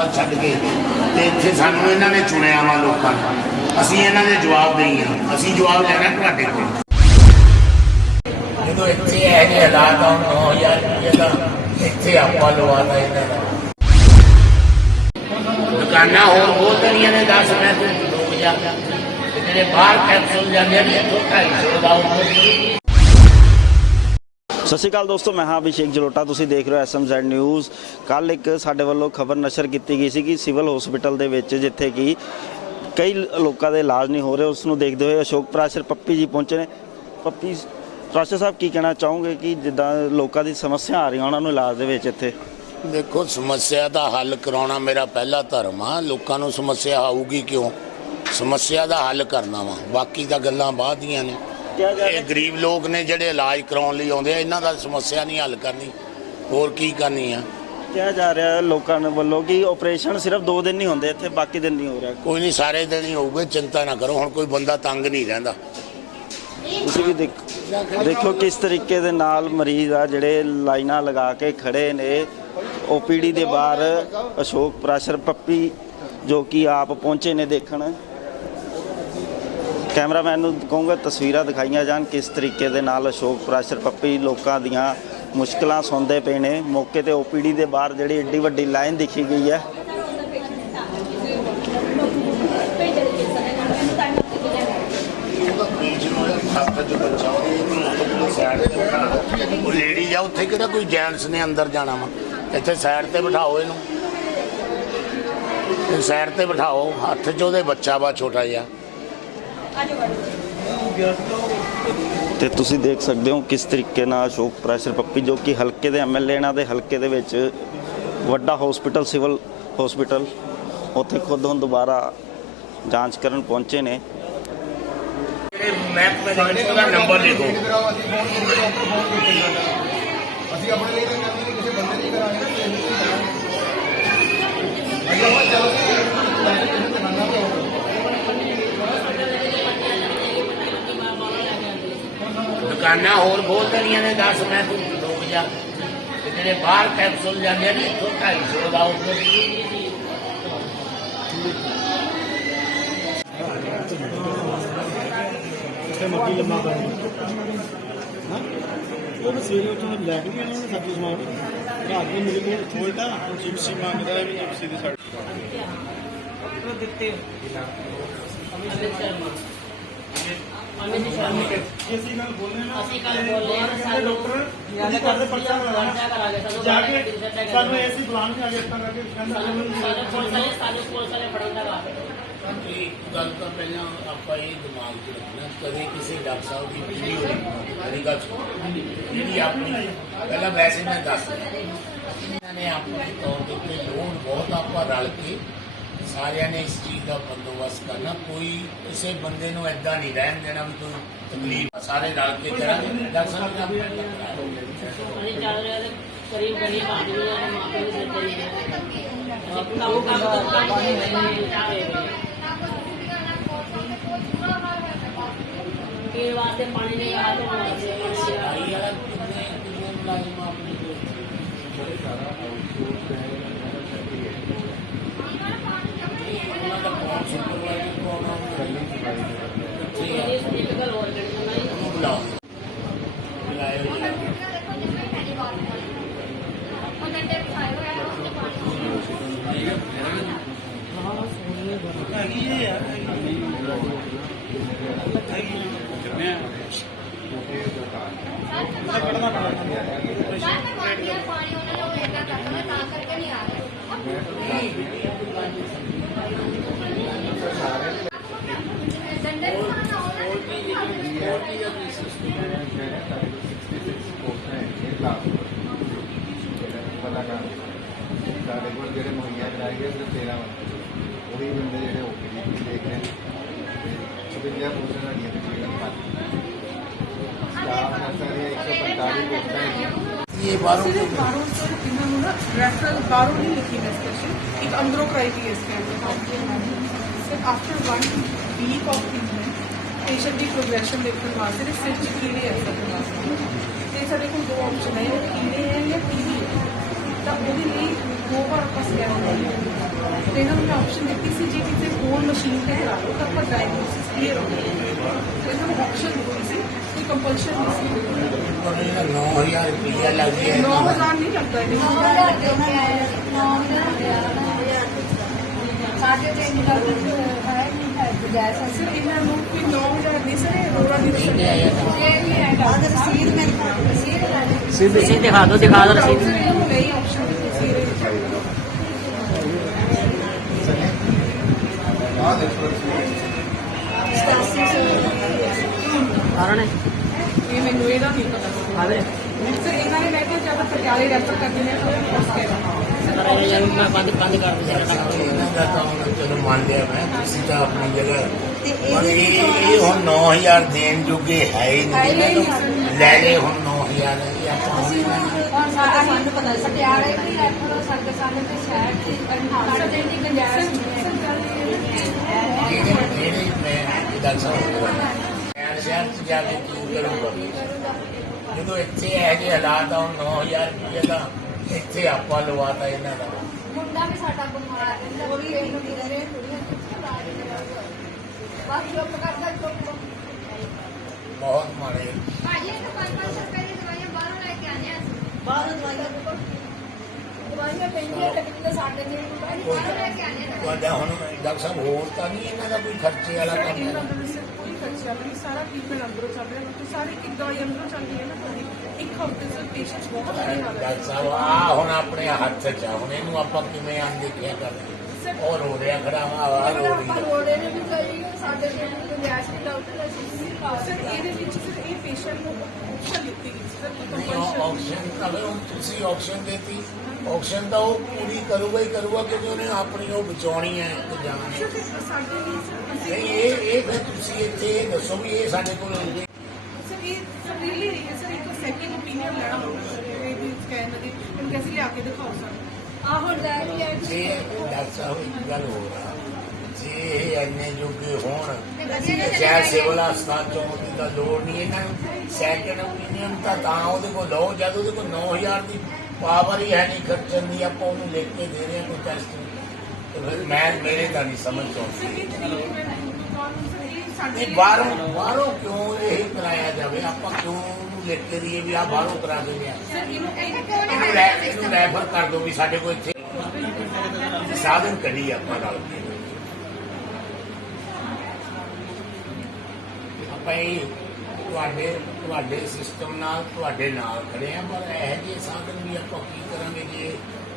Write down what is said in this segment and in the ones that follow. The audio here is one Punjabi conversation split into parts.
ਸਾਲ ਛੱਡ ਕੇ ਤੇ ਇੱਥੇ ਸਾਨੂੰ ਇਹਨਾਂ ਨੇ ਚੁਣਿਆ ਵਾ ਲੋਕਾਂ ਨੇ। ਅਸੀਂ ਇਹਨਾਂ ਦੇ ਜਵਾਬ ਦੇਈ ਆ। ਅਸੀਂ ਜਵਾਬ ਲੈਣਾ ਤੁਹਾਡੇ ਕੋਲ। ਜਦੋਂ ਇੱਥੇ ਇਹ ਜਿਹੇ ਹਾਲਾਤ ਆਉਣ ਯਾਰ ਇਹਦਾ ਇੱਥੇ ਆਪਾਂ ਲਵਾਤਾ ਇਹਨਾਂ ਦੁਕਾਨਾਂ ਹੋਰ ਹੋਰ ਦੇਣੀਆਂ ਨੇ 10 ਮਿੰਟ ਤੋਂ ਰੁਕ ਜਾ ਜਿਹੜੇ ਬਾਹਰ ਕੈਪਸੂਲ ਜਾਂਦੇ ਨੇ ਇੱਥੋਂ 250 ਦਾ ਉੱਪਰ। ਸਤਿ ਸ਼੍ਰੀ ਅਕਾਲ ਦੋਸਤੋ, ਮੈਂ ਹਾਂ ਅਭਿਸ਼ੇਕ ਜਲੋਟਾ। ਤੁਸੀਂ ਦੇਖ ਰਹੇ ਹੋ ਐਸਐਮਜ਼ੈਡ ਨਿਊਜ਼। ਕੱਲ ਇੱਕ ਸਾਡੇ ਵੱਲੋਂ ਖਬਰ ਨਸ਼ਰ ਕੀਤੀ ਗਈ ਸੀ ਕਿ ਸਿਵਲ ਹਸਪੀਟਲ ਦੇ ਵਿੱਚ ਜਿੱਥੇ ਕਿ ਕਈ ਲੋਕਾਂ ਦੇ ਇਲਾਜ ਨਹੀਂ ਹੋ ਰਹੇ ਉਸ ਨੂੰ ਦੇਖਦੇ ਹੋਏ ਅਸ਼ੋਕ ਪ੍ਰਾਸ਼ਰ ਪੱਪੀ ਜੀ ਪਹੁੰਚੇ ਨੇ। ਪੱਪੀ ਪ੍ਰਾਸ਼ਰ ਸਾਹਿਬ ਕੀ ਕਹਿਣਾ ਚਾਹੋਗੇ ਕਿ ਜਿੱਦਾਂ ਲੋਕਾਂ ਦੀ ਸਮੱਸਿਆ ਆ ਰਹੀਆਂ, ਉਹਨਾਂ ਨੂੰ ਇਲਾਜ ਦੇ ਵਿੱਚ ਇੱਥੇ? ਦੇਖੋ, ਸਮੱਸਿਆ ਦਾ ਹੱਲ ਕਰਾਉਣਾ ਮੇਰਾ ਪਹਿਲਾ ਧਰਮ ਆ। ਲੋਕਾਂ ਨੂੰ ਸਮੱਸਿਆ ਆਊਗੀ ਕਿਉਂ? ਸਮੱਸਿਆ ਦਾ ਹੱਲ ਕਰਨਾ ਵਾ। ਬਾਕੀ ਤਾਂ ਗੱਲਾਂ ਬਾਅਦ ਦੀਆਂ ਨੇ। ਕਿਹਾ ਜਾ ਇਹ ਗਰੀਬ ਲੋਕ ਨੇ ਜਿਹੜੇ ਇਲਾਜ ਕਰਾਉਣ ਲਈ ਆਉਂਦੇ ਆ ਇਹਨਾਂ ਦਾ ਸਮੱਸਿਆ ਨਹੀਂ ਹੱਲ ਕਰਨੀ। ਹੋਰ ਕੀ ਕਰਨੀ ਆ? ਕਿਹਾ ਜਾ ਰਿਹਾ ਹੈ ਲੋਕਾਂ ਦੇ ਵੱਲੋਂ ਕਿ ਆਪਰੇਸ਼ਨ ਸਿਰਫ 2 ਦਿਨ ਨਹੀਂ ਹੁੰਦੇ ਇੱਥੇ ਬਾਕੀ ਦਿਨ ਨਹੀਂ ਹੋ ਰਿਹਾ? ਕੋਈ ਨਹੀਂ ਸਾਰੇ ਦਿਨ ਹੀ ਹੋਊਗੇ ਚਿੰਤਾ ਨਾ ਕਰੋ ਹੁਣ ਕੋਈ ਬੰਦਾ ਤੰਗ ਨਹੀਂ ਰਹਿੰਦਾ। ਤੁਸੀਂ ਵੀ ਦੇਖ ਦੇਖੋ ਕਿਸ ਤਰੀਕੇ ਦੇ ਨਾਲ ਮਰੀਜ਼ ਆ ਜਿਹੜੇ ਲਾਈਨਾਂ ਲਗਾ ਕੇ ਖੜੇ ਨੇ। ਓਪੀਡੀ ਦੇ ਬਾਹਰ ਅਸ਼ੋਕ ਪ੍ਰਾਸ਼ਰ ਪੱਪੀ ਜੋ ਕਿ ਆਪ ਪਹੁੰਚੇ ਨੇ ਦੇਖਣ। ਕੈਮਰਾਮੈਨ ਨੂੰ ਕਹੂੰਗਾ, ਤਸਵੀਰਾਂ ਦਿਖਾਈਆਂ ਜਾਣ, ਕਿਸ ਤਰੀਕੇ ਦੇ ਨਾਲ ਅਸ਼ੋਕ ਪ੍ਰਾਸ਼ਰ ਪੱਪੀ ਲੋਕਾਂ ਦੀਆਂ ਮੁਸ਼ਕਲਾਂ ਸੁਣਦੇ ਪਏ ਨੇ। ਮੌਕੇ ਤੇ ਓਪੀਡੀ ਦੇ ਬਾਹਰ ਜਿਹੜੀ ਏਡੀ ਵੱਡੀ ਲਾਈਨ ਦਿਖੀ ਗਈ ਹੈ। ਉਹ ਲੇਡੀ ਆ, ਉੱਥੇ ਕਿਹੜਾ ਕੋਈ ਜੈਂਟਸ ਨੇ ਅੰਦਰ ਜਾਣਾ ਵਾ? ਇੱਥੇ ਸਾਈਡ ਤੇ ਬਿਠਾਓ ਇਹਨੂੰ। ਸਾਈਡ ਤੇ ਬਿਠਾਓ, ਹੱਥ 'ਚ ਉਹਦੇ ਬੱਚਾ ਵਾ ਛੋਟਾ ਜਿਹਾ। ਤੇ ਤੁਸੀਂ ਦੇਖ ਸਕਦੇ ਹੋ ਕਿਸ ਤਰੀਕੇ ਨਾਲ ਅਸ਼ੋਕ ਪ੍ਰੈਸ਼ਰ ਪੱਪੀ, ਜੋ ਕਿ ਹਲਕੇ ਦੇ ਐਮਐਲਏ ਇਹਨਾਂ ਦੇ ਹਲਕੇ ਦੇ ਵਿੱਚ ਵੱਡਾ ਹਸਪੀਟਲ ਸਿਵਲ ਹਸਪੀਟਲ ਉੱਥੇ ਖੁਦ ਹੁਣ ਦੁਬਾਰਾ ਜਾਂਚ ਕਰਨ ਪਹੁੰਚੇ ਨੇ। ਜਿਹੜੇ ਮਹਿਕਮੇ ਦੇ ਉਹਦਾ ਨੰਬਰ ਲਿਖੋ ਅਸੀਂ ਆਪਣੇ ਲਈ ਤਾਂ ਕਹਿੰਦੇ ਕਿਸੇ ਬੰਦੇ ਲਈ ਕਰਾਂਗੇ ਨਾ, ਕਿਸੇ ਲਈ ਕਰਾਂਗੇ। ਅਗਰ ਆਪਾਂ ਚੱਲਦੇ ਹਾਂ ਤਾਂ ਬੰਦਾ ਹੋਵੇ ਦੁਕਾਨਾਂ ਹੋਰ ਖੋਲ ਦੇਣੀਆਂ ਨੇ 10 ਮਿੰਟ ਤੋਂ ਰੁਕ ਜਾ। ਤੇ ਜਿਹੜੇ ਬਾਹਰ ਕੈਪਸੂਲ ਜਾਂਦੇ ਨੇ ਇੱਥੋਂ 250 ਦਾ ਉੱਪਰ। ਉਹ ਸਵੇਰੇ ਉੱਥੋਂ ਲੈ ਕੇ ਗਏ ਉਹਨਾਂ ਨੇ ਸਾਡੀ ਸਮਾਨ। ਰਾਤ ਨੂੰ ਮਿਲ ਗਏ ਉੱਥੇ। ਉਲਟਾ ਜਿਪਸੀ ਮੰਗਦਾ ਹੈ ਜਿਪਸੀ ਦੀ ਸਾਈਡ ਅਸੀਂ ਗੱਲ ਬੋਲਨੇ ਨਾ। ਅਸੀਂ ਗੱਲ ਬੋਲਨੇ ਕਹਿੰਦੇ ਡਾਕਟਰ ਯਾਨੇ ਕਰਦੇ ਪਰਚਾ ਕਰਾਉਣਾ ਜਾ ਕੇ ਸਾਨੂੰ ਐਸੀ ਬੁਲਾਣ ਕੇ ਆ ਗਿਆ ਤਾਂ ਕਰਕੇ ਕਹਿੰਦਾ ਸਾਨੂੰ ਇੱਕ ਗੱਲ ਤਾਂ ਪਹਿਲਾਂ ਆਪਾਂ ਇਹ ਦਿਮਾਗ 'ਚ ਰੱਖਣਾ ਕਦੇ ਕਿਸੇ ਡਾਕਟਰ ਸਾਹਿਬ ਦੀ ਵੀਡੀਓ ਨਹੀਂ ਮੇਰੀ ਗੱਲ ਸੁਣੋ। ਜਿਹੜੀ ਆਪਣੀ ਪਹਿਲਾਂ ਵੈਸੇ ਮੈਂ ਦੱਸ ਰਿਹਾ ਇਹਨਾਂ ਨੇ ਆਪਣੇ ਤੌਰ ਉੱਤੇ ਲੋੜ ਬਹੁਤ ਆਪਾਂ ਰਲ ਕੇ ਸਾਰਿਆਂ ਨੇ ਇਸ ਚੀਜ਼ ਦਾ ਬੰਦੋਬਸਤ ਕਰਨਾ। ਕੋਈ ਕਿਸੇ ਬੰਦੇ ਨੂੰ ਐਦਾਂ ਨਹੀਂ ਰਹਿਣ ਦੇਣਾ ਵੀ ਕੋਈ ਤਕਲੀਫ ਸਾਰੇ ਰਲ ਕੇ ਕਰਾਂਗੇ। ਡਾਕਟਰ ਸਾਹਿਬ ਦਾ ਅਸੀਂ ਚੱਲ ਰਹੇ ਤੇ ਕਰੀਬ ਕਰੀਬ ਆਦਮੀ ਆ ਮਾਂ ਪਿਓ ਦੇ ਸਿਰ ਤੇ ਨਹੀਂ ਕੰਮ ਕੰਮ ਕਰਨਾ ਹੀ ਨਹੀਂ ਚਾਹ ਰਹੇ ਪੀਣ ਵਾਸਤੇ ਪਾਣੀ ਨਹੀਂ ਰਹਾ ਤੋਂ ਵਾਸਤੇ ਪਾਣੀ ਨਹੀਂ ਰਹਾ ਭਾਈ ਯਾਰ ਕਿੰਨੇ ਕਿੰਨੇ ਮੁਲਾਜ਼ਮ ਆਪਣੇ ਕੋਲ ਉਹਨਾਂ ਦਾ ਕੌਣ ਸੁਪਰਵਾਈਜ਼ਰ ਕੌਣ ਆ ਉਹਨਾਂ ਦੀ ਉਹਦੇ ਇੱਕ ਗੱਲ ਹੋਰ ਕਹਿਣੀ ਚਾਹੁੰਦਾ ਜੀ ਬੁਲਾਓ ਬੁਲਾਇਓ ਜੀ। ਹੈਗੀ ਹੈ ਯਾਰ ਹੈਗੀ ਹੈ ਪੜਨਾ ਪੜਾ ਪਾਣੀ ਉਹਨਾਂ ਨੇ ਉਹ ਇਦਾਂ ਕਰਦਾ ਮੈਂ ਤਾਂ ਕਰਕੇ ਨਹੀਂ ਆ ਰਿਹਾ ਡੰਡੇ ਨੂੰ ਮਾਰਨਾ ਸਾਡੇ ਕੋਲ ਜਿਹੜੇ ਮੁਹੱਈਆ ਕਰਾਏ ਗਏ ਸੀ 13 ਉਹੀ ਬੰਦੇ ਜਿਹੜੇ ਓਪੀਡੀ ਦੇਖ ਰਹੇ ਨੇ ਤੇ ਜਿਹੜਾ ਪੁੱਛਣ ਸਾਡੀਆਂ ਤੇ ਜਿਹੜਾ ਸਟਾਫ ਨਰਸਾਂ ਦੇ 145 ਪੋਸਟਾਂ ਹੈਗੀਆਂ ਇਹ ਬਾਹਰੋਂ ਸਿਰਫ ਬਾਹਰੋਂ ਸਿਰ ਇਹਨਾਂ ਨੂੰ ਨਾ ਰੈਫਰਲ ਬਾਹਰੋਂ ਨਹੀਂ ਲਿਖੀ ਮੈਂ ਸਪੈਸ਼ਲ ਇੱਕ ਅੰਦਰੋਂ ਕਰਾਈ ਦੀ ਹੈ scan sir after one week of treatment patient the progression ਦੇਖਣ ਵਾਸਤੇ ਸਿਰ ਚ ਕਿਹਨੇ ਆ ਸਕਦਾ ਤੇ ਸਾਡੇ ਕੋਲ ਦੋ ਆਪਸ਼ਨ ਹੈ ਕਿਵੇਂ ਹੈ ਜਾਂ ਕਿਵੇਂ ਹੈ ਤਾਂ ਉਹਦੇ ਲਈ ਦੋ ਵਾਰ ਆਪਾਂ ਸਕੈਨ ਕਰਾਂਗੇ ਤੇ ਇਹਨਾਂ ਨੂੰ ਆਪਸ਼ਨ ਦਿੱਤੀ ਸੀ ਜੇ ਕਿਸੇ ਹੋਰ ਮਸ਼ੀਨ ਤੇ ਕਰਾ ਲਓ ਤਾਂ ਆਪਾਂ ਡਾਇਗਨੋਸਿਸ ਕਲੀਅਰ ਹੋ ਜਾਏਗਾ ਇਹਨਾਂ ਨੂੰ ਆਪਸ਼ਨ ਦਿੱਤੀ ਸੀ ਕੋਈ ਕੰਪਲਸ਼ਨ ਸਾਡੇ ਤੇ ਇੰਨੀ ਡਾਕਟਰ ਹੈ ਨਹੀਂ ਹੈ ਸਰ ਇਹਨਾਂ ਨੂੰ ਕੋਈ 9000 ਨਹੀਂ ਸਰ ਇਹ ਅਰੋੜਾ ਡਿਵੀਜ਼ਨ ਹੈ ਇਹ ਵੀ ਹੈ ਡਾਕਟਰ ਰਸੀਦ ਮੇਰੇ ਕੋਲ ਰਸੀਦ ਲੈ ਤੁਸੀਂ ਦਿਖਾ ਦਿਓ ਦਿਖਾ ਦਿਓ ਸਰ ਰਸੀਦ ਇਹਨਾਂ ਨੂੰ ਨਹੀਂ ਆਪਸ਼ਨ ਦਿੱਤੀ ਸੀ ਇਹਦੇ ਵਿੱਚ ਸਤਾਸੀ ਸੌ ਉਹਨਾਂ ਨੇ ਇਹ ਮੈਨੂੰ ਇਹਦਾ ਨਹੀਂ ਪਤਾ ਸਰ ਇਹਨਾਂ ਨੇ ਮੈਂ ਕਿਹਾ ਜਦੋਂ ਪਟਿਆਲੇ ਰੈਫਰ ਕਰ ਦਿੰਦੇ ਆ ਫਿਰ ਉਸ ਦੇ ਪਰ ਇਹ ਯਾਰ ਮੈਂ ਬੰਦ ਬੰਦ ਕਰ ਦਿੱਤੀ ਡਾਟਾ ਖਤਮ ਹੋ ਗਿਆ ਦਾ ਚਲੋ ਮੰਨ ਲਿਆ ਮੈਂ ਤੁਸੀਂ ਤਾਂ ਆਪਣੀ ਜਗ੍ਹਾ ਤੇ ਪਰ ਇਹ ਇਹ ਹੁਣ 9000 ਦੇਣ ਜੋਗੇ ਹੈ ਹੀ ਨਹੀਂ। ਨਹੀਂ। ਲੈ ਲੈ ਹੁਣ 9000 ਇਹ ਆਪਾਂ ਅਸੀਂ ਹੁਣ ਸਾਨੂੰ ਪਤਾ ਪਟਿਆਲੇ ਵੀ ਰੈਫਰ ਸਾਡੇ ਤੇ ਸ਼ਹਿਰ ਚ ਸਾਡੇ ਤੇ ਇੰਨੀ ਗੁੰਜਾਇਸ਼ ਨਹੀਂ ਹੈ ਜਿਹੜੇ ਮੈਂ ਦੱਸ ਮੈਂ ਸ਼ਹਿਰ ਚ ਜਾ ਕੇ ਕੀ ਕਰੂੰਗਾ ਜਦੋਂ ਇੱਥੇ ਇਹ ਜਿਹੇ ਹਾਲਾਤ ਆ 9000 ਰੁਪਏ ਦਾ ਇੱਥੇ ਆਪਾਂ ਲਵਾਤਾ ਇਹਨਾਂ ਦਾ। ਮੁੰਡਾ ਵੀ ਸਾਡਾ ਬਿਮਾਰ ਹੈ ਉਹ ਵੀ ਇਹਨੂੰ ਨਹੀਂ ਰਹੇ ਬਸ ਚੁੱਪ ਕਰਦਾ ਚੁੱਪ ਬਹੁਤ ਮਾੜੇ ਭਾਜੀ ਇਹ ਤਾਂ 5-500 ਰੁਪਏ ਦੀਆਂ ਦਵਾਈਆਂ ਬਾਹਰੋਂ ਲੈ ਕੇ ਆਉਂਦੇ ਆ ਬਾਹਰੋਂ ਦਵਾਈਆਂ ਦਵਾਈਆਂ ਪੈਂਦੀਆਂ ਤੇ ਕਿੰਨੇ ਸਾਡੇ ਨੇ ਬਾਹਰੋਂ ਲੈ ਕੇ ਆਉਂਦੇ ਆ ਤੁਹਾਡਾ ਹੁਣ ਡਾਕਟਰ ਸਾਹਿਬ ਹੋਰ ਤਾਂ ਨਹੀਂ ਇਹਨਾਂ ਦਾ ਕੋਈ ਖਰਚੇ ਵਾਲਾ ਕੰਮ ਇਹਨਾਂ ਦਾ ਸਰ ਕੋਈ ਖਰਚਾ ਨਹੀਂ ਸਾਰਾ ਟ੍ਰੀਟਮੈਂਟ ਅੰਦਰੋਂ ਚੱਲ ਰਿਹਾ ਵਿੱਚ ਸਾਰੀ ਇੱਕ ਦਵਾਈ ਅੰਦਰੋਂ ਚੱਲ ਰਹੀ ਹੈ ਨਾ ਸਾਡੀ ਇੱਕ ਹਫ਼ਤੇ ਸਰ ਪੇਸ਼ੈਂਟ ਬਹੁਤ ਬੁਰੀ ਹਾਲਤ ਡਾਕਟਰ ਸਾਹਿਬ ਆ ਹੁਣ ਆਪਣੇ ਹੱਥ ਚ ਆ ਹੁਣ ਇਹਨੂੰ ਆਪਾਂ ਕਿਵੇਂ ਆਂ ਦੇਖਿਆ ਕਰਨਾ ਉਹ ਰੋ ਰਿਹਾ ਖੜਾ ਵਾ ਆ ਅਗਰ ਰੋ ਆਪਾਂ ਰਹੀ ਰੋੜੇ ਨੇ ਵੀ ਕਰੀ ਸਾਡੇ ਕੋਲ ਗੁੰਜਾਇਸ਼ ਨਹੀਂ ਡਾਕਟਰ ਅਸੀਂ ਨਹੀਂ ਖਾ ਸਰ ਇਹਦੇ ਵਿੱਚ ਸਰ ਇਹ ਪੇਸ਼ੈਂਟ ਨੂੰ ਆਪਸ਼ਨ ਦਿੱਤੀ ਗਈ ਸਰ ਤੁਸੀਂ ਆਪਸ਼ਨ ਦੇਤੀ। ਆਪਸ਼ਨ ਤਾਂ ਉਹ ਪੂਰੀ ਕਰੂਗਾ ਹੀ ਕਰੂਗਾ ਕਿਉਂਕਿ ਉਹਨੇ ਆਪਣੀ ਉਹ ਬਚਾਉਣੀ ਹੈ ਤੇ ਜਾਣੀ ਸਾਡੇ ਲਈ ਇਹ ਇਹ ਫਿਰ ਤੁਸੀਂ ਇੱਥੇ ਇਹ ਦੱਸੋ ਵੀ ਇਹ ਸਾਡੇ ਕੋਲ ਕੇ ਦਿਖਾਓ ਸਰ ਆਹ ਹੁਣ ਲੈ ਕੇ ਆਏ ਜੇ ਡਾਕਟਰ ਸਾਹਿਬ ਇੱਕ ਗੱਲ ਹੋਣਾ ਜੇ ਇਹ ਇੰਨੇ ਜੋਗੇ ਹੋਣ ਤੇ ਵਧੀਆ ਨਾ ਸ਼ਾਇਦ ਸਿਵਲ ਹਸਪਤਾਲ ਤੋਂ ਦਾ ਲੋੜ ਨਹੀਂ ਇਹਨਾਂ ਨੂੰ। ਸੈਕਿੰਡ ਓਪੀਨੀਅਨ ਤਾਂ ਤਾਂ ਉਹਦੇ ਕੋਲ ਲਓ ਜਦ ਉਹਦੇ ਕੋਲ 9000 ਦੀ ਪਾਵਰ ਹੀ ਹੈ ਨਹੀਂ ਖਰਚਣ ਦੀ ਆਪਾਂ ਉਹਨੂੰ ਲਿਖ ਕੇ ਦੇ ਰਹੇ ਹਾਂ ਕੋਈ ਟੈਸਟ ਮੈਂ ਮੇਰੇ ਤਾਂ ਨਹੀਂ ਸਮਝ ਬਾਹਰੋਂ ਬਾਹਰੋਂ ਕਿਉਂ ਇਹ ਕਰਾਇਆ ਜਾਵੇ? ਆਪਾਂ ਕਿਉਂ ਉਹਨੂੰ ਲਿਖ ਕੇ ਦਈਏ ਵੀ ਆ ਬਾਹਰੋਂ ਕਰਾ ਕੇ ਲਿਆ ਸਰ ਇਹਨੂੰ ਲੈ ਰੈਫਰ ਕਰ ਦਿਓ ਵੀ ਸਾਡੇ ਕੋਲ ਇੱਥੇ ਸਾਧਨ ਕੱਢੀ ਆਪਾਂ ਕੇ ਆਪਾਂ ਇਹ ਤੁਹਾਡੇ ਤੁਹਾਡੇ ਸਿਸਟਮ ਨਾਲ ਤੁਹਾਡੇ ਨਾਲ ਖੜੇ ਆ ਪਰ ਇਹ ਜਿਹੇ ਸਾਧਨ ਵੀ ਆਪਾਂ ਕੀ ਕਰਾਂਗੇ ਜੀ?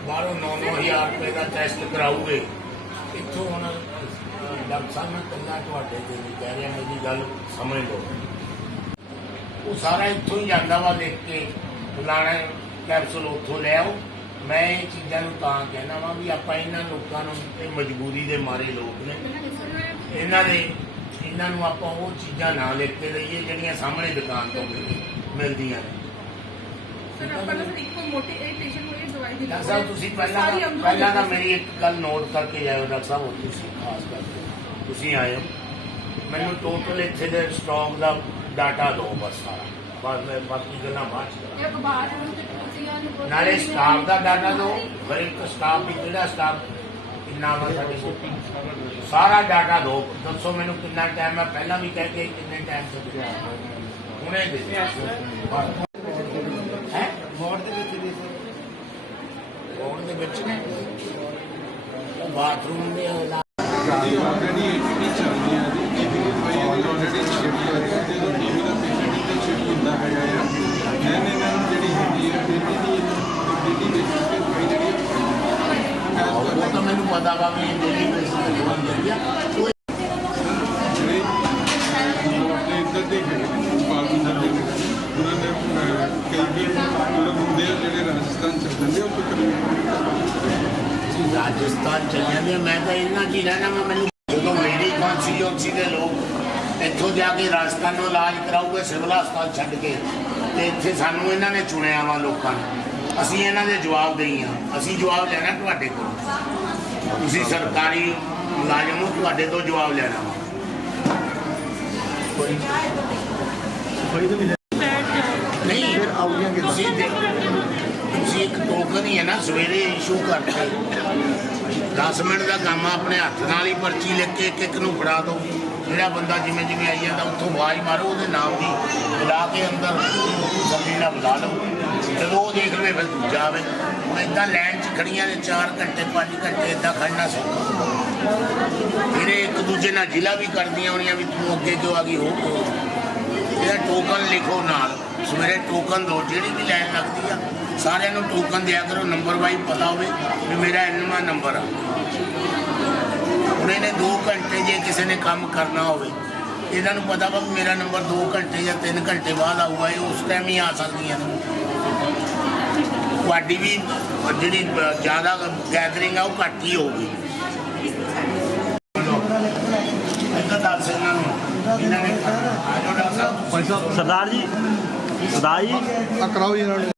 ਬਾਹਰੋਂ 9-9000 ਰੁਪਏ ਦਾ ਟੈਸਟ ਕਰਾਉਗੇ ਇੱਥੋਂ ਹੁਣ ਡਾਕਟਰ ਸਾਹਿਬ ਮੈਂ ਕੱਲਾ ਤੁਹਾਡੇ ਤੇ ਨਹੀਂ ਕਹਿ ਰਿਹਾ ਮੇਰੀ ਗੱਲ ਸਮਝ ਲਓ। ਉਹ ਸਾਰਾ ਇੱਥੋਂ ਹੀ ਜਾਂਦਾ ਵਾ ਦੇਖ ਕੇ ਫਲਾਣਾ ਕੈਪਸੂਲ ਉੱਥੋਂ ਲੈ ਆਓ। ਮੈਂ ਇਹ ਚੀਜ਼ਾਂ ਨੂੰ ਤਾਂ ਕਹਿਣਾ ਵਾ ਵੀ ਆਪਾਂ ਇਹਨਾਂ ਲੋਕਾਂ ਨੂੰ ਇਹ ਮਜਬੂਰੀ ਦੇ ਮਾਰੇ ਲੋਕ ਨੇ। ਇਹਨਾਂ ਦੇ ਇਹਨਾਂ ਨੂੰ ਆਪਾਂ ਉਹ ਚੀਜ਼ਾਂ ਨਾ ਲਿਖ ਕੇ ਦਈਏ ਜਿਹੜੀਆਂ ਸਾਹਮਣੇ ਦੁਕਾਨ ਤੋਂ ਮਿਲ- ਮਿਲਦੀਆਂ ਨੇ। ਸਰ ਆਪਾਂ ਨਾ ਸਰ ਇੱਕੋ ਮੋਟੀ ਇਹ ਪੇਸ਼ੈਂਟ ਨੂੰ ਇਹ ਦਵਾਈ ਦੀ ਡਾਕਟਰ ਸਾਹਿਬ ਤੁਸੀਂ ਪਹਿਲਾਂ ਤਾਂ ਪਹਿਲਾਂ ਤਾਂ ਮੇਰੀ ਇੱਕ ਗੱਲ ਨੋਟ ਕਰਕੇ ਜਾਇਓ ਡਾਕਟਰ ਸਾਹਿਬ ਹੁਣ ਤੁਸੀਂ ਖਾਸ ਕਰਕੇ। ਤੁਸੀਂ ਆਇਓ। ਮੈਨੂੰ ਟੋਟਲ ਇੱਥੇ ਦੇ ਸਟਾਕ ਦਾ ਡਾਟਾ ਦਿਓ ਬਸ ਸਾਰਾ। ਬਸ ਬਾਕੀ ਗੱਲਾਂ ਬਾਅਦ ਚ ਕਰਾਂਗੇ। ਇੱਕ ਬਾਤ ਹੁਣ ਤੇ ਕੁਰਸੀਆਂ ਨਹੀਂ ਕੋਈ ਨਾਲੇ ਸਟਾਫ ਦਾ ਡਾਟਾ ਦਿਓ ਹਰ ਇੱਕ ਸਟਾਫ ਵੀ ਕਿਹੜਾ ਸਟਾਫ ਕਿੰਨਾ ਵਾ ਸਾਡੇ ਕੋਲ? ਸਾਰਾ ਡਾਟਾ ਦਿਓ ਦੱਸੋ ਮੈਨੂੰ ਕਿੰਨਾ ਟਾਈਮ ਹੈ ਪਹਿਲਾਂ ਵੀ ਕਹਿ ਕੇ ਕਿੰਨੇ ਟਾਈਮ ਤੋਂ ਹੁਣੇ ਦੇ ਹੈ? ਵਾਰਡ ਦੇ ਵਿੱਚ ਦੇ ਸਰ। ਕੋਡ ਦੇ ਵਿੱਚ ਨੇ। ਉਹ ਬਾਥਰੂਮ ਦੇ ਉਹਦਾ ਉਹ ਤਾਂ ਮੈਨੂੰ ਪਤਾ ਵਾ ਵੀ ਡੇਲੀ ਬੇਸਿਸ ਤੇ ਜਵਾਬ ਦੇ ਦਿਆ ਉਹ ਇੱਧਰ ਦੇ ਹੈਗੇ ਨੇ ਦੇ ਉਹਨਾਂ ਨੇ ਕਈ ਵੀ ਹੁੰਦੇ ਆ ਜਿਹੜੇ ਰਾਜਸਥਾਨ ਚ ਜਾਂਦੇ ਉਹ ਤੋਂ ਕਰੀਬ ਰਾਜਸਥਾਨ ਚਲੇ ਜਾਂਦੇ ਮੈਂ ਤਾਂ ਇਹਨਾਂ ਕੀ ਰਹਿਣਾ ਮੈਂ ਮੈਨੂੰ ਜਦੋਂ ਮੇਰੀ ਕੌਂਸਟੀਟਿਊਂਸੀ ਦੇ ਲੋਕ ਇੱਥੋਂ ਜਾ ਕੇ ਰਾਜਸਥਾਨ ਨੂੰ ਇਲਾਜ ਕਰਾਉਗੇ ਸਿਵਲ ਹਸਪਤਾਲ ਛੱਡ ਕੇ ਤੇ ਇੱਥੇ ਸਾਨੂੰ ਇਹਨਾਂ ਨੇ ਚੁਣਿਆ ਵਾ ਲੋਕਾਂ ਨੇ ਅਸੀਂ ਇਹਨਾਂ ਦੇ ਜਵਾਬ ਦੇਈ ਆ ਅਸੀਂ ਜਵਾਬ ਲੈਣਾ ਤੁਹਾਡੇ ਕੋਲ ਤੁਸੀਂ ਸਰਕਾਰੀ ਮੁਲਾਜ਼ਮ ਹੋ ਤੁਹਾਡੇ ਤੋਂ ਜਵਾਬ ਲੈਣਾ ਵਾ। ਨਹੀਂ, ਫਿਰ ਆਉਗੀਆਂ ਕਿੱਦਾਂ? ਤੁਸੀਂ ਤੁਸੀਂ ਇੱਕ ਟੋਕਨ ਹੀ ਹੈ ਨਾ, ਸਵੇਰੇ ਇਸ਼ੂ ਕਰਕੇ। 10 ਮਿੰਟ ਦਾ ਕੰਮ ਆਪਣੇ ਹੱਥ ਨਾਲ ਹੀ ਪਰਚੀ ਲਿਖ ਕੇ ਇੱਕ ਇੱਕ ਨੂੰ ਫੜਾ ਦੋ ਜਿਹੜਾ ਬੰਦਾ ਜਿਵੇਂ ਜਿਵੇਂ ਆਈ ਜਾਂਦਾ, ਉੱਥੋਂ ਆਵਾਜ਼ ਮਾਰੋ, ਉਹਦੇ ਨਾਮ ਦੀ ਬੁਲਾ ਕੇ ਅੰਦਰ ਬੰਦੀ ਨਾਲ ਬੁਲਾ ਲਓ। ਜਦੋਂ ਉਹ ਦੇਖ ਲਵੇ, ਫਿਰ ਦੂਜਾ ਆਵੇ। ਹੁਣ ਇਦਾਂ ਲਾਈਨ 'ਚ ਖੜੀਆਂ ਨੇ 4 ਘੰਟੇ 5 ਘੰਟੇ ਇਦਾਂ ਖੜਨਾ ਸੌਖਾ। ਫਿਰ ਇੱਕ ਦੂਜੇ ਨਾਲ ਜ਼ਿਲ੍ਹਾ ਵੀ ਕਰਦੀਆਂ ਹੋਣੀਆਂ ਵੀ ਤੂੰ ਅੱਗੇ ਕਿਉਂ ਆ ਗਈ ਹੋ ਇਹਦਾ ਟੋਕਨ ਲਿਖੋ ਨਾਲ। ਸਵੇਰੇ ਟੋਕਨ ਦਿਓ ਜਿਹੜੀ ਵੀ ਲਾਈਨ ਲੱਗਦੀ ਆ, ਸਾਰਿਆਂ ਨੂੰ ਟੋਕਨ ਦਿਆ ਕਰੋ ਨੰਬਰ ਵਾਈਜ਼ ਪਤਾ ਹੋਵੇ ਵੀ ਮੇਰਾ ਇੰਨਵਾਂ ਨੰਬਰ ਆ। ਹੁਣ ਇਹਨੇ 2 ਘੰਟੇ ਜੇ ਕਿਸੇ ਨੇ ਕੰਮ ਕਰਨਾ ਹੋਵੇ। ਇਹਨਾਂ ਨੂੰ ਪਤਾ ਵਾ ਵੀ ਮੇਰਾ ਨੰਬਰ 2 ਘੰਟੇ ਜਾਂ 3 ਘੰਟੇ ਬਾਅਦ ਆਊਗਾ ਇਹ ਉਸ ਟਾਈਮ ਹੀ ਆ ਸਕਦੀਆਂ ਨੇ ਤੁਹਾਡੀ ਵੀ ਜਿਹੜੀ ਜ਼ਿਆਦਾ ਗੈਦਰਿੰਗ ਆ ਉਹ ਘੱਟ ਹੀ ਹੋਊਗੀ। ਇੱਦਾਂ ਦੱਸ ਇਹਨਾਂ ਨੂੰ। ਇਹਨਾਂ ਨੇ ਆ ਜਾਓ ਡਾਕਟਰ ਸਾਹਿਬ। ਸਰਦਾਰ ਜੀ ਸਰਦਾਰ ਜੀ। ਕਰਾਓ ਜੀ ਨਾਲ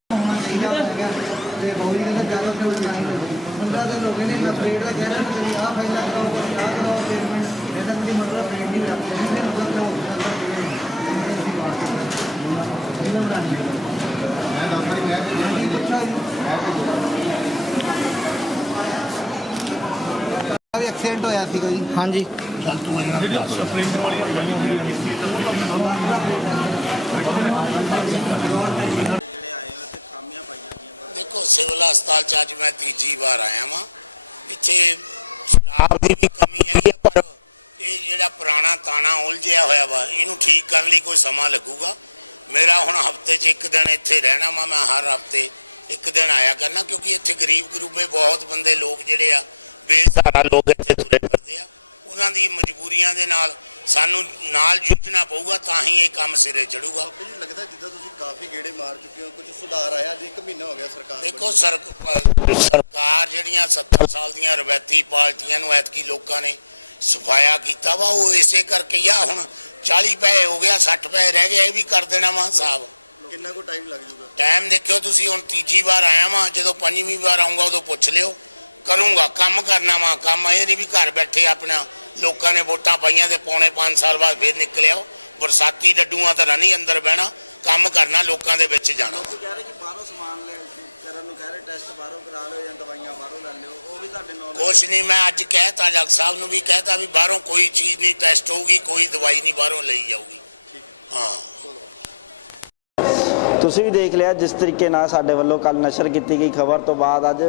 ਤੇ ਬੌਲੀ ਦੇ ਜ਼ਿਆਦਾ ਤੋਂ ਨਹੀਂ ਬੰਦਾ ਤੇ ਲੋਕਾਂ ਨੇ ਅਪਡੇਟ ਦਾ ਕਹਿ ਰਹੇ ਨੇ ਆ ਫਾਈਲਾਂ ਕਰਾਓ ਕੋਈ ਆ ਕਰਾਓ ਪੇਮੈਂਟ ਇਹਦਾ ਕੋਈ ਮਤਲਬ ਅਪਡੇਟ ਨਹੀਂ ਰੱਖਦੇ ਨੇ ਮਤਲਬ ਕਰਾਓ ਮੈਂ ਦੱਸ ਰਹੀ ਮੈਂ ਕਿ ਪੁੱਛਾ ਜੀ। ਐਕਸੀਡੈਂਟ ਹੋਇਆ ਸੀਗਾ ਜੀ ਹਾਂਜੀ। ਚੱਲ ਤੂੰ ਇਹਨਾਂ ਨੂੰ ਦੱਸ ਜਿਹੜੇ ਆਏ ਹੋ ਤੇ ਖਾਮੀਆਂ ਪਾਈਆਂ ਗਈਆਂ ਦੇਖੋ ਸਿਵਲ ਹਸਪਤਾਲ ਚ ਅੱਜ ਮੈਂ ਤੀਜੀ ਵਾਰ ਆਇਆ ਵਾਂ। ਇੱਥੇ ਸਟਾਫ ਦੀ ਵੀ ਕਮੀ ਹੈਗੀ ਆ, ਪਰ ਇਹ ਜਿਹੜਾ ਪੁਰਾਣਾ ਤਾਣਾ ਉਲਝਿਆ ਹੋਇਆ ਵਾ, ਇਹਨੂੰ ਠੀਕ ਕਰਨ ਲਈ ਕੋਈ ਸਮਾਂ ਲੱਗੂਗਾ। ਮੇਰਾ ਹੁਣ ਹਫ਼ਤੇ 'ਚ ਇੱਕ ਦਿਨ ਇੱਥੇ ਰਹਿਣਾ ਵਾ, ਮੈਂ ਹਰ ਹਫ਼ਤੇ ਇੱਕ ਦਿਨ ਆਇਆ ਕਰਨਾ, ਕਿਉਂਕਿ ਇੱਥੇ ਗਰੀਬ ਗਰੂਬੇ ਬਹੁਤ ਬੰਦੇ ਲੋਕ ਜਿਹੜੇ ਆ, ਬੇਸਹਾਰਾ ਲੋਕ ਇੱਥੇ ਤੁਰੇ ਫਿਰਦੇ ਆ। ਉਹਨਾਂ ਦੀ ਮਜਬੂਰੀਆਂ ਦੇ ਨਾਲ ਸਾਨੂੰ ਨਾਲ ਜੁਝਣਾ ਪਊਗਾ ਤਾਂ ਹੀ ਇਹ ਕੰਮ ਸਿਰੇ ਚੜੂਗਾ। ਬਾਬਾ ਜੀ ਲੱਗਦਾ ਜਿੱਦਾਂ ਤੁਸੀਂ ਕਾਫੀ ਗੇੜੇ ਮਾਰ ਚੁੱਕੇ ਹੋ ਕੁਝ ਸੁਧਾਰ ਆਇਆ? ਅੱਜ ਇੱਕ ਮਹੀਨਾ ਹੋ ਗਿਆ ਸਰਕਾਰ ਦੇਖੋ ਸਰਕ- ਸਰਕਾਰ ਜਿਹੜੀਆਂ 70 ਸਾਲ ਦੀਆਂ ਰਵੈਤੀ ਪਾਰਟੀਆਂ ਨੂੰ ਐਤਕੀ ਲੋਕਾਂ ਨੇ ਸਫਾਇਆ ਕੀਤਾ ਵਾ ਉਹ ਇਸੇ ਕਰਕੇ ਹੀ ਆ ਹੁਣ 40 ਪੈਸੇ ਹੋ ਗਿਆ 60 ਪੈਸੇ ਰਹਿ ਗਏ ਇਹ ਵੀ ਕਰ ਦੇਣਾ ਵਾ ਸਾਹਿਬ। ਕਿੰਨਾ ਕੋ ਟਾਈਮ ਲੱਗ ਜਾਊਗਾ? ਟਾਈਮ ਦੇਖਿਓ ਤੁਸੀਂ ਹੁਣ ਤੀਜੀ ਵਾਰ ਆਇਆ ਵਾਂ ਜਦੋਂ ਪੰਜਵੀਂ ਵਾਰ ਆਉਂਗਾ ਉਦੋਂ ਪੁੱਛ ਲਿਓ। ਕਰੂੰਗਾ ਕੰਮ ਕਰਨਾ ਵਾ ਕੰਮ ਇਹ ਨਹੀਂ ਵੀ ਘਰ ਬੈਠੇ ਆਪਣਾ ਲੋਕਾਂ ਨੇ ਵੋਟਾਂ ਪਾਈਆਂ ਤੇ ਪੌਣੇ 5 ਸਾਲ ਬਾਅਦ ਫੇਰ ਨਿਕਲਿਆ ਬਰਸਾਤੀ ਡੱਡੂਆਂ ਤਰ੍ਹਾਂ ਨਹੀਂ ਅੰਦਰ ਬਹਿਣਾ ਕੰਮ ਕਰਨਾ ਲੋਕਾਂ ਦੇ ਵਿੱਚ ਜਾਣਾ। ਲੋਕ ਕਹਿ ਰਹੇ ਕਿ ਬਾਹਰੋਂ ਸਮਾਨ ਲੈ ਕਰਨ ਨੂੰ ਕਹਿ ਰਹੇ ਟੈਸਟ ਬਾਹਰੋਂ ਕਰਾ ਲਿਓ ਜਾਂ ਦਵਾਈਆਂ ਬਾਹਰੋਂ ਲੈ ਲਿਓ ਉਹ ਵੀ ਤੁਹਾਡੇ ਨਾਲ ਕੁਛ ਨਹੀਂ ਮੈਂ ਅੱਜ ਕਹਿਤਾ ਡਾਕਟਰ ਸਾਹਿਬ ਨੂੰ ਵੀ ਕਹਿਤਾ ਵੀ ਬਾਹਰੋਂ ਕੋਈ ਚੀਜ਼ ਨਹੀਂ ਟੈਸਟ ਹੋਊਗੀ ਕੋਈ ਦਵਾਈ ਨਹੀਂ ਬਾਹਰੋਂ ਲਈ ਜਾਊਗੀ। ਹਾਂ। ਤੁਸੀਂ ਵੀ ਦੇਖ ਲਿਆ ਜਿਸ ਤਰੀਕੇ ਨਾਲ ਸਾਡੇ ਵੱਲੋਂ ਕੱਲ ਨਸ਼ਰ ਕੀਤੀ ਗਈ ਖਬਰ ਤੋਂ ਬਾਅਦ ਅੱਜ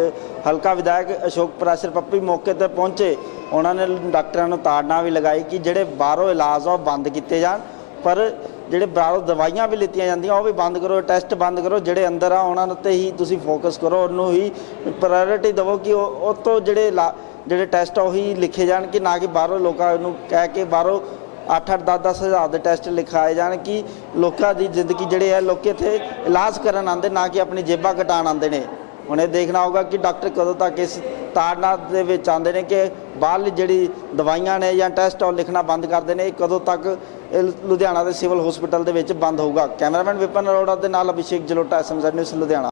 ਹਲਕਾ ਵਿਧਾਇਕ ਅਸ਼ੋਕ ਪ੍ਰਾਸ਼ਰ ਪੱਪੀ ਮੌਕੇ ਤੇ ਪਹੁੰਚੇ। ਉਹਨਾਂ ਨੇ ਡਾਕਟਰਾਂ ਨੂੰ ਤਾੜਨਾ ਵੀ ਲਗਾਈ ਕਿ ਜਿਹੜੇ ਬਾਹਰੋਂ ਇਲਾਜ ਆ ਉਹ ਬੰਦ ਕੀਤੇ ਜਾਣ, ਪਰ ਜਿਹੜੇ ਬਾਹਰੋਂ ਦਵਾਈਆਂ ਵੀ ਲਿੱਤੀਆਂ ਜਾਂਦੀਆਂ, ਉਹ ਵੀ ਬੰਦ ਕਰੋ, ਟੈਸਟ ਬੰਦ ਕਰੋ, ਜਿਹੜੇ ਅੰਦਰ ਆ ਉਹਨਾਂ ਉੱਤੇ ਹੀ ਤੁਸੀਂ ਫੋਕਸ ਕਰੋ, ਉਹਨੂੰ ਹੀ ਪ੍ਰਾਇੋਰਟੀ ਦਿਵੋ ਕਿ ਉਹ ਤੋਂ ਜਿਹੜੇ ਇਲਾ- ਜਿਹੜੇ ਟੈਸਟ ਆ ਉਹੀ ਲਿਖੇ ਜਾਣ ਕਿ ਨਾ ਕਿ ਬਾਹਰੋਂ ਲੋਕਾਂ ਨੂੰ ਕਹਿ ਕੇ ਬਾਹਰੋਂ 8-8 10-10 ਹਜ਼ਾਰ ਦੇ ਟੈਸਟ ਲਿਖਾਏ ਜਾਣ ਕਿ ਲੋਕਾਂ ਦੀ ਜ਼ਿੰਦਗੀ ਜਿਹੜੇ ਹੈ ਲੋਕ ਇੱਥੇ ਇਲਾਜ ਕਰਨ ਆਉਂਦੇ, ਨਾ ਕਿ ਆਪਣੀ ਜੇਬਾਂ ਕਟਾਣ ਆਉਂਦੇ ਨੇ। ਹੁਣ ਇਹ ਦੇਖਣਾ ਹੋਗਾ ਕਿ ਡਾਕਟਰ ਕਦੋਂ ਤੱਕ ਇਸ ਤਾੜਨਾ ਦੇ ਵਿੱਚ ਆਉਂਦੇ ਨੇ ਕਿ ਬਾਹਰਲੀ ਜਿਹੜੀ ਦਵਾਈਆਂ ਨੇ ਜਾਂ ਟੈਸਟ ਉਹ ਲਿਖਣਾ ਬੰਦ ਕਰਦੇ ਨੇ ਇਹ ਕਦੋਂ ਤੱਕ ਲੁਧਿਆਣਾ ਦੇ ਸਿਵਲ ਹਸਪੀਟਲ ਦੇ ਵਿੱਚ ਬੰਦ ਹੋਊਗਾ? ਕੈਮਰਾਮੈਨ ਵਿਪਨ ਅਰੋੜਾ ਦੇ ਨਾਲ ਅਭਿਸ਼ੇਕ ਜਲੋਟਾ ਐਸਐਮਜ਼ੈਡ ਨਿਊਜ਼, ਲੁਧਿਆਣਾ।